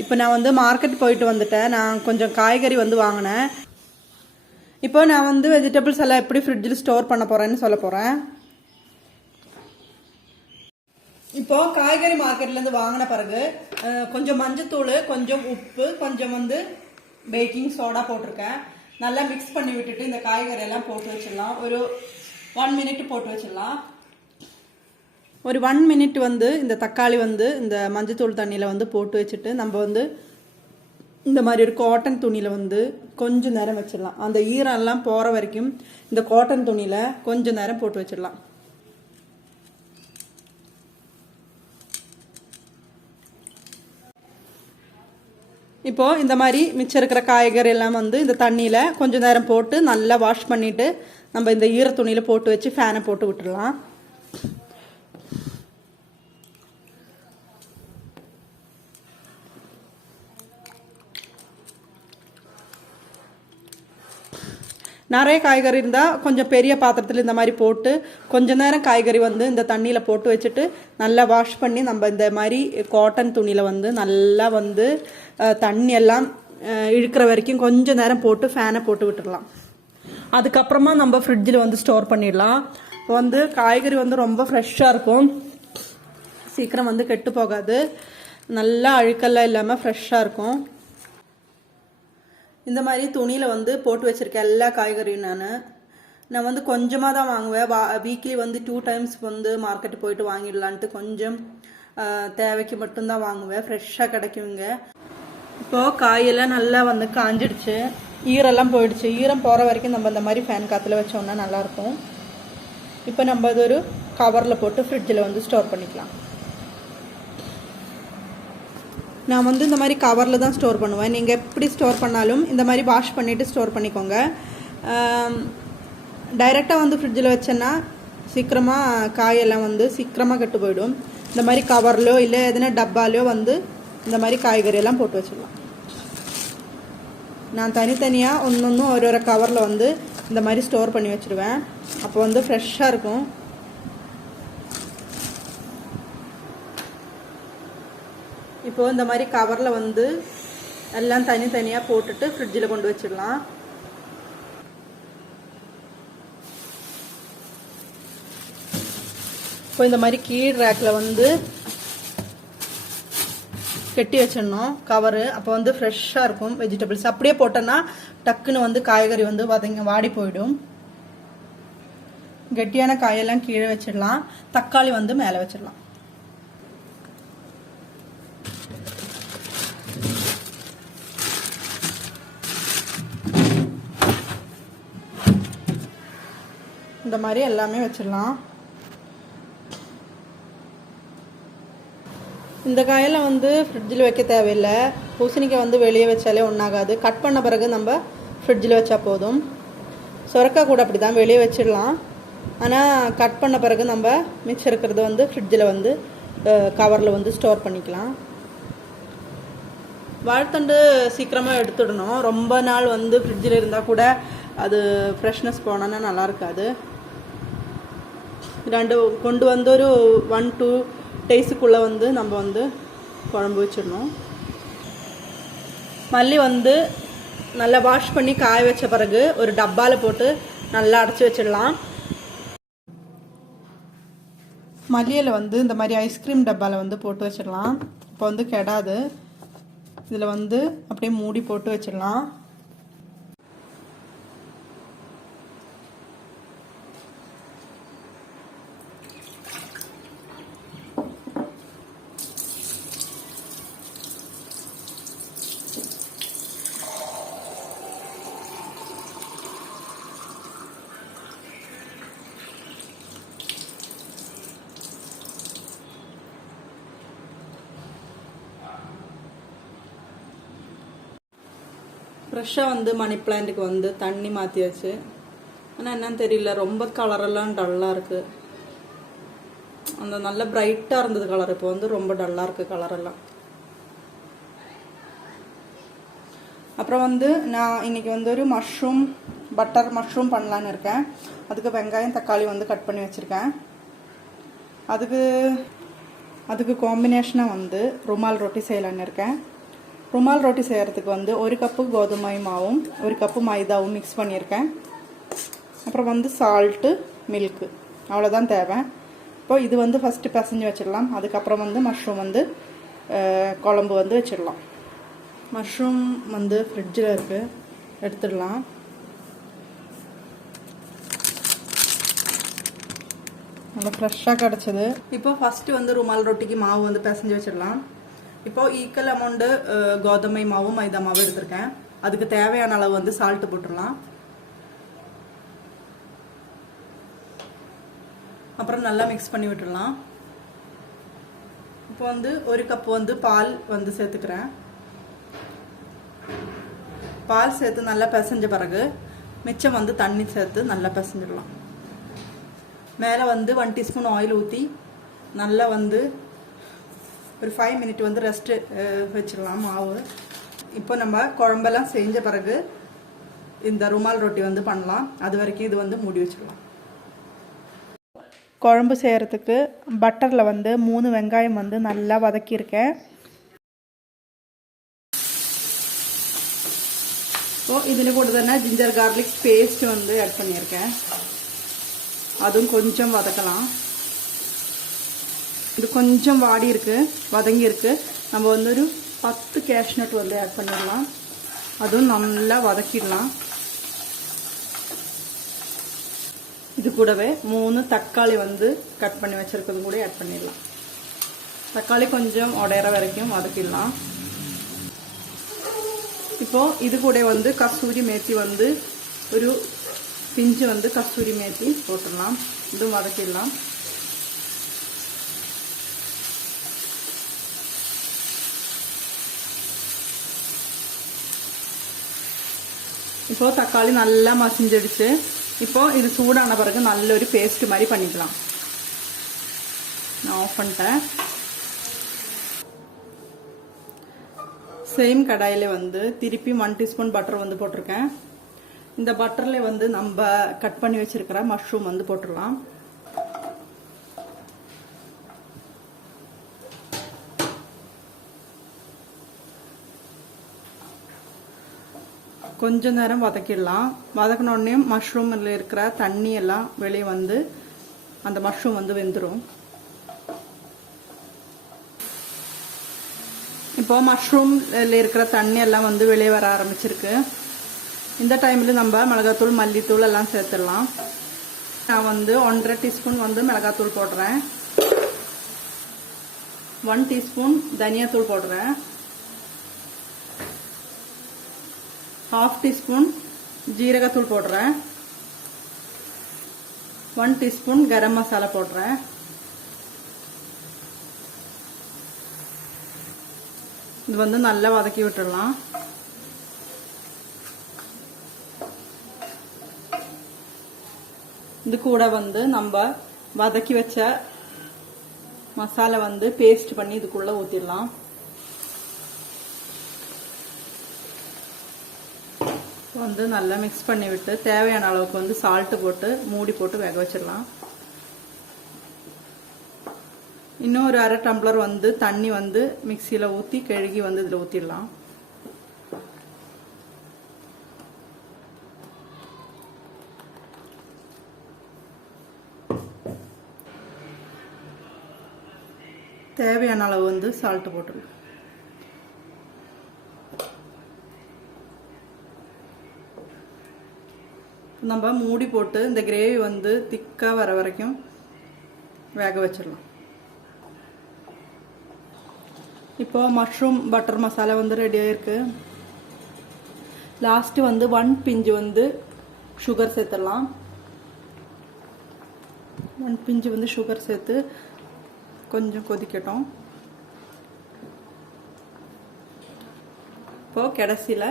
இப்போ நான் வந்து மார்க்கெட் போயிட்டு வந்துட்டேன். நான் கொஞ்சம் காய்கறி வந்து வாங்கினேன். இப்போ நான் வந்து வெஜிடபிள்ஸ் எல்லாம் எப்படி ஃப்ரிட்ஜில் ஸ்டோர் பண்ண போகிறேன்னு சொல்ல போகிறேன். இப்போது காய்கறி மார்க்கெட்லேருந்து வாங்கின பிறகு கொஞ்சம் மஞ்சத்தூள், கொஞ்சம் உப்பு, கொஞ்சம் வந்து பேக்கிங் சோடா போட்டிருக்கேன். நல்லா மிக்ஸ் பண்ணி விட்டுட்டு இந்த காய்கறி எல்லாம் போட்டு வச்சிடலாம். ஒரு 1 மினிட் போட்டு வச்சிடலாம். ஒரு 1 மினிட் வந்து இந்த தக்காளி வந்து இந்த மஞ்சத்தூள் தண்ணியில் வந்து போட்டு வச்சுட்டு நம்ம வந்து இந்த மாதிரி ஒரு காட்டன் துணியில் வந்து கொஞ்சம் நேரம் வச்சிடலாம். அந்த ஈரம் எல்லாம் போகிற வரைக்கும் இந்த காட்டன் துணியில் கொஞ்சம் நேரம் போட்டு வச்சிடலாம். இப்போது இந்த மாதிரி மிச்சம் இருக்கிற காய்கறி எல்லாம் வந்து இந்த தண்ணியில் கொஞ்சம் நேரம் போட்டு நல்லா வாஷ் பண்ணிவிட்டு நம்ம இந்த ஈர துணியில் போட்டு வச்சு ஃபேனை போட்டு விட்டுடலாம். நிறைய காய்கறி இருந்தால் கொஞ்சம் பெரிய பாத்திரத்தில் இந்த மாதிரி போட்டு கொஞ்ச நேரம் காய்கறி வந்து இந்த தண்ணியில் போட்டு வச்சுட்டு நல்லா வாஷ் பண்ணி நம்ம இந்த மாதிரி காட்டன் துணியில் வந்து நல்லா வந்து தண்ணி எல்லாம் இழுக்கிற வரைக்கும் கொஞ்சம் நேரம் போட்டு ஃபேனை போட்டு விட்டுடலாம். அதுக்கப்புறமா நம்ம ஃப்ரிட்ஜில் வந்து ஸ்டோர் பண்ணிடலாம். வந்து காய்கறி வந்து ரொம்ப ஃப்ரெஷ்ஷாக இருக்கும், சீக்கிரம் வந்து கெட்டு போகாது, நல்லா அழுக்கெல்லாம் இல்லாமல் ஃப்ரெஷ்ஷாக இருக்கும். இந்த மாதிரி துணியில் வந்து போட்டு வச்சுருக்கேன் எல்லா காய்கறியும். நான் வந்து கொஞ்சமாக தான் வாங்குவேன். வீக்லி வந்து 2 டைம்ஸ் வந்து மார்க்கெட்டு போயிட்டு வாங்கிடலான்ட்டு கொஞ்சம் தேவைக்கு மட்டும்தான் வாங்குவேன். ஃப்ரெஷ்ஷாக கிடைக்குங்க. இப்போது காயெல்லாம் நல்லா வந்து காஞ்சிடுச்சு, ஈரெல்லாம் போயிடுச்சு. ஈரம் போகிற வரைக்கும் நம்ம இந்த மாதிரி ஃபேன் காற்றுல வச்சோம்னா நல்லாயிருக்கும். இப்போ நம்ம அது ஒரு கவரில் போட்டு ஃப்ரிட்ஜில் வந்து ஸ்டோர் பண்ணிக்கலாம். நான் வந்து இந்த மாதிரி கவரில் தான் ஸ்டோர் பண்ணுவேன். நீங்கள் எப்படி ஸ்டோர் பண்ணாலும் இந்த மாதிரி வாஷ் பண்ணிவிட்டு ஸ்டோர் பண்ணிக்கோங்க. டைரெக்டாக வந்து ஃப்ரிட்ஜில் வச்சேன்னா சீக்கிரமாக காயெல்லாம் வந்து சீக்கிரமாக கெட்டு போயிடும். இந்த மாதிரி கவர்லையோ இல்லை எதுனா டப்பாலையோ வந்து இந்த மாதிரி காய்கறியெல்லாம் போட்டு வச்சிடலாம். நான் தனித்தனியாக ஒன்று ஒரு கவரில் வந்து இந்த மாதிரி ஸ்டோர் பண்ணி வச்சுருவேன். அப்போ வந்து ஃப்ரெஷ்ஷாக இருக்கும். இப்போது இந்த மாதிரி கவரில் வந்து எல்லாம் தனித்தனியாக போட்டுட்டு ஃப்ரிட்ஜில் கொண்டு வச்சிடலாம். இப்போ இந்த மாதிரி கீழ் ரேக்கில் வந்து கெட்டி வச்சிடணும் கவரு. அப்போ வந்து ஃப்ரெஷ்ஷாக இருக்கும் வெஜிடபிள்ஸ். அப்படியே போட்டோன்னா டக்குன்னு வந்து காய்கறி வந்து வாடி போயிடும். கெட்டியான காயெல்லாம் கீழே வச்சிடலாம். தக்காளி வந்து மேலே வச்சிடலாம். இந்த மாதிரி எல்லாமே வச்சிடலாம். இந்த காயெல்லாம் வந்து ஃப்ரிட்ஜில் வைக்க தேவையில்லை. பூசணிக்காய் வந்து வெளியே வச்சாலே ஒன்றாகாது. கட் பண்ண பிறகு நம்ம ஃப்ரிட்ஜில் வச்சா போதும். சுரக்காய் கூட அப்படி தான் வெளியே வச்சிடலாம். ஆனால் கட் பண்ண பிறகு நம்ம மிச்சம் இருக்கிறது வந்து ஃப்ரிட்ஜில் வந்து கவரில் வந்து ஸ்டோர் பண்ணிக்கலாம். வாழைத்தண்டு சீக்கிரமாக எடுத்துடணும். ரொம்ப நாள் வந்து ஃப்ரிட்ஜில் இருந்தால் கூட அது ஃப்ரெஷ்னஸ் போனோன்னா நல்லா இருக்காது. கொண்டு வந்து ஒரு 1-2 டேஸுக்குள்ளே வந்து நம்ம வந்து குழம்பு வச்சிடணும். மல்லி வந்து நல்லா வாஷ் பண்ணி காய வச்ச பிறகு ஒரு டப்பாவில் போட்டு நல்லா அடைச்சி வச்சிடலாம். மல்லியில் வந்து இந்த மாதிரி ஐஸ்கிரீம் டப்பாவில் வந்து போட்டு வச்சிடலாம். இப்போ வந்து கெடாது. இதில் வந்து அப்படியே மூடி போட்டு வச்சிடலாம். ஃப்ரெஷ்ஷாக வந்து மணி பிளான்ட்டுக்கு வந்து தண்ணி மாற்றியாச்சு. ஆனால் என்னன்னு தெரியல, ரொம்ப கலரெல்லாம் டல்லாக இருக்குது. அந்த நல்ல பிரைட்டாக இருந்தது கலர், இப்போ வந்து ரொம்ப டல்லாக இருக்குது கலரெல்லாம். அப்புறம் வந்து நான் இன்றைக்கி வந்து ஒரு பட்டர் மஷ்ரூம் பண்ணலான்னு இருக்கேன். அதுக்கு வெங்காயம் தக்காளி வந்து கட் பண்ணி வச்சுருக்கேன். அதுக்கு காம்பினேஷனாக வந்து ருமால் ரொட்டி செய்யலான்னு இருக்கேன். ருமால் ரொட்டி செய்கிறதுக்கு வந்து 1 கப்பு கோதுமை மாவும் 1 கப்பு மைதாவும் மிக்ஸ் பண்ணியிருக்கேன். அப்புறம் வந்து சால்ட்டு மில்க்கு அவ்வளோதான் தேவை. இப்போ இது வந்து ஃபஸ்ட்டு பிசைஞ்சு வச்சிடலாம். அதுக்கப்புறம் வந்து மஷ்ரூம் வந்து குழம்பு வந்து வச்சிடலாம். மஷ்ரூம் வந்து ஃப்ரிட்ஜில் இருக்குது, எடுத்துடலாம். நல்லா ஃப்ரெஷ்ஷாக கிடச்சிது. இப்போ ஃபஸ்ட்டு வந்து ருமால் ரொட்டிக்கு மாவு வந்து பிசைஞ்சு வச்சிடலாம். இப்போ ஈக்குவல் அமௌண்ட்டு கோதுமை மாவும் மைதா மாவும் எடுத்திருக்கேன். அதுக்கு தேவையான அளவு வந்து சால்ட்டு போட்டுடலாம். அப்புறம் நல்லா மிக்ஸ் பண்ணி விட்டுடலாம். இப்போ வந்து 1 கப் வந்து பால் வந்து சேர்த்துக்கிறேன். பால் சேர்த்து நல்லா பிசைஞ்ச பிறகு மிச்சம் வந்து தண்ணி சேர்த்து நல்லா பிசைஞ்சிடலாம். மேலே வந்து 1 டீஸ்பூன் ஆயில் ஊற்றி நல்லா வந்து ஒரு 5 மினிட் வந்து ரெஸ்ட்டு வச்சிடலாம் மாவு. இப்போ நம்ம குழம்பெல்லாம் செஞ்ச பிறகு இந்த ருமால் ரொட்டி வந்து பண்ணலாம். அது வரைக்கும் இது வந்து மூடி வச்சிடலாம். குழம்பு செய்கிறதுக்கு பட்டரில் வந்து 3 வெங்காயம் வந்து நல்லா வதக்கியிருக்கேன். இப்போ இதில் கூட தானே ஜிஞ்சர் கார்லிக் பேஸ்ட் வந்து ஆட் பண்ணியிருக்கேன். அதுவும் கொஞ்சம் வதக்கலாம். இது கொஞ்சம் வாடி இருக்கு, வதங்கி இருக்கு. நம்ம வந்து ஒரு 10 கேஷ்நட் வந்து ஆட் பண்ணிடலாம். அதுவும் நல்லா வதக்கிடலாம். இது கூடவே 3 தக்காளி வந்து கட் பண்ணி வச்சிருக்கிறது கூட ஆட் பண்ணிடலாம். தக்காளி கொஞ்சம் உடையிற வரைக்கும் வதக்கிடலாம். இப்போ இது கூட வந்து கஸ்தூரி மேத்தி வந்து ஒரு பிஞ்சு வந்து கஸ்தூரி மேத்தி போட்டுடலாம். இதுவும் வதக்கிடலாம். இப்போ தக்காளி நல்லா மசிஞ்சிடுச்சு. இப்போ இது சூடான பிறகு நல்ல ஒரு பேஸ்ட் மாதிரி பண்ணிக்கலாம். நான் ஆஃப் பண்ணிட்டேன். சேம் கடாயில் வந்து திருப்பி 1 டீஸ்பூன் பட்டர் வந்து போட்டிருக்கேன். இந்த பட்டரில் வந்து நம்ம கட் பண்ணி வச்சிருக்கிற மஷ்ரூம் வந்து போட்டுடலாம். கொஞ்ச நேரம் வதக்கிடலாம். வதக்கினோடனே மஷ்ரூமில் இருக்கிற தண்ணி எல்லாம் வெளியே வந்து அந்த மஷ்ரூம் வந்து வெந்துடும். இப்போ மஷ்ரூமில் இருக்கிற தண்ணி எல்லாம் வந்து வெளியே வர ஆரம்பிச்சிருக்கு. இந்த டைமில் நம்ம மிளகாத்தூள் மல்லித்தூள் எல்லாம் சேர்த்துடலாம். நான் வந்து 1.5 டீஸ்பூன் வந்து மிளகாத்தூள் போடுறேன். 1 டீஸ்பூன் தனியாத்தூள் போடுறேன். 1/2 டீஸ்பூன் ஜீரகத்தூள் போடுறேன். 1 டீஸ்பூன் கரம் மசாலா போடுறேன். இது வந்து நல்லா வதக்கி விட்டுடலாம். இது கூட வந்து நம்ம வதக்கி வச்ச மசாலா வந்து பேஸ்ட் பண்ணி இதுக்குள்ள ஊத்திடலாம். வந்து நல்லா மிக்ஸ் பண்ணி விட்டு தேவையான அளவுக்கு வந்து சால்ட் போட்டு மூடி போட்டு வேக வச்சிடலாம். இன்னும் ஒரு 1/2 டம்ளர் வந்து தண்ணி வந்து மிக்சியில ஊற்றி கழுகி வந்து இதில் ஊற்றிடலாம். தேவையான அளவு வந்து சால்ட் போட்டுடலாம். நம்ம மூடி போட்டு இந்த கிரேவி வந்து திக்காக வர வரைக்கும் வேக வச்சிடலாம். இப்போ மஷ்ரூம் பட்டர் மசாலா வந்து ரெடி ஆயிருக்கு. லாஸ்ட்டு வந்து 1 பிஞ்சு வந்து சுகர் சேர்த்துடலாம். 1 பிஞ்சு வந்து சுகர் சேர்த்து கொஞ்சம் கொதிக்கட்டும். இப்போ கடைசியில்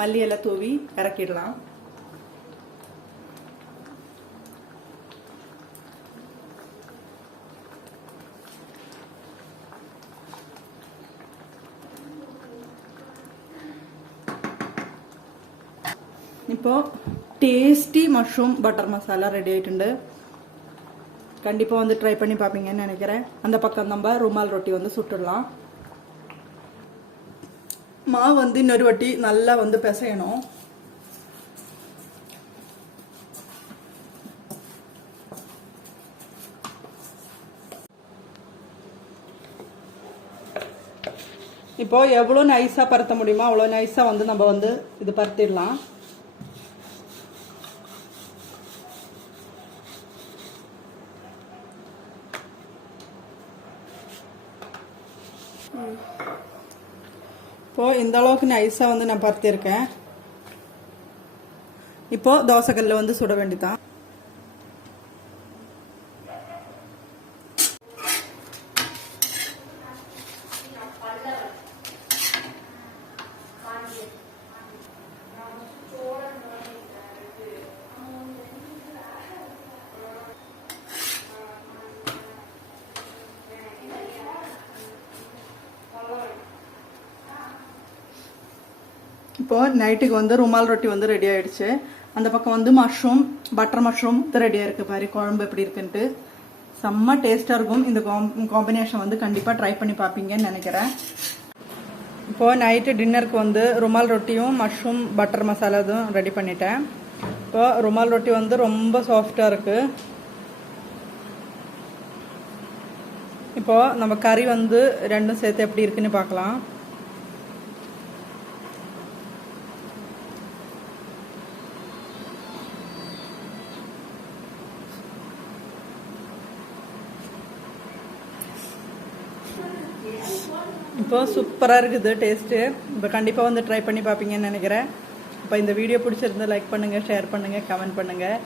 மல்லி இலை தூவி இறக்கிடலாம். இப்போ tasty mushroom butter masala ready ஆயிട്ടുണ്ട്. கண்டிப்பாக வந்து ட்ரை பண்ணி பார்ப்பீங்கன்னு நினைக்கிறேன். அந்த பக்கம் நம்ம ருமால் ரொட்டி வந்து சுட்டுடலாம். மாவு வந்து இன்னொரு வாட்டி நல்லா வந்து பிசையணும். இப்போ எவ்வளோ நைஸாக பருத்த முடியுமோ அவ்வளோ நைஸாக வந்து நம்ம வந்து இது பருத்திடலாம். இப்போ இந்த அளவுக்கு நைஸாக வந்து நான் பருத்திருக்கேன். இப்போ தோசைக்கல்ல வந்து சுட வேண்டிதான். இப்போ நைட்டுக்கு வந்து ருமால் ரொட்டி வந்து ரெடி ஆயிடுச்சு. அந்த பக்கம் வந்து மஷ்ரூம் பட்டர் மஷ்ரூம் ரெடியாக இருக்குது. பாரு குழம்பு எப்படி இருக்குன்ட்டு செம்ம டேஸ்ட்டாக இருக்கும். இந்த காம்பினேஷன் வந்து கண்டிப்பாக ட்ரை பண்ணி பார்ப்பீங்கன்னு நினைக்கிறேன். இப்போது நைட்டு டின்னருக்கு வந்து ருமால் ரொட்டியும் மஷ்ரூம் பட்டர் மசாலா இதுவும் ரெடி பண்ணிட்டேன். இப்போ ருமால் ரொட்டி வந்து ரொம்ப சாஃப்டாக இருக்குது. இப்போது நம்ம கறி வந்து ரெண்டும் சேர்த்து எப்படி இருக்குன்னு பார்க்கலாம். இப்போ சூப்பராக இருக்குது டேஸ்ட்டு. இப்போ கண்டிப்பாக வந்து ட்ரை பண்ணி பார்ப்பீங்கன்னு நினைக்கிறேன். இப்போ இந்த வீடியோ பிடிச்சிருந்தா லைக் பண்ணுங்கள், ஷேர் பண்ணுங்கள், கமெண்ட் பண்ணுங்கள்.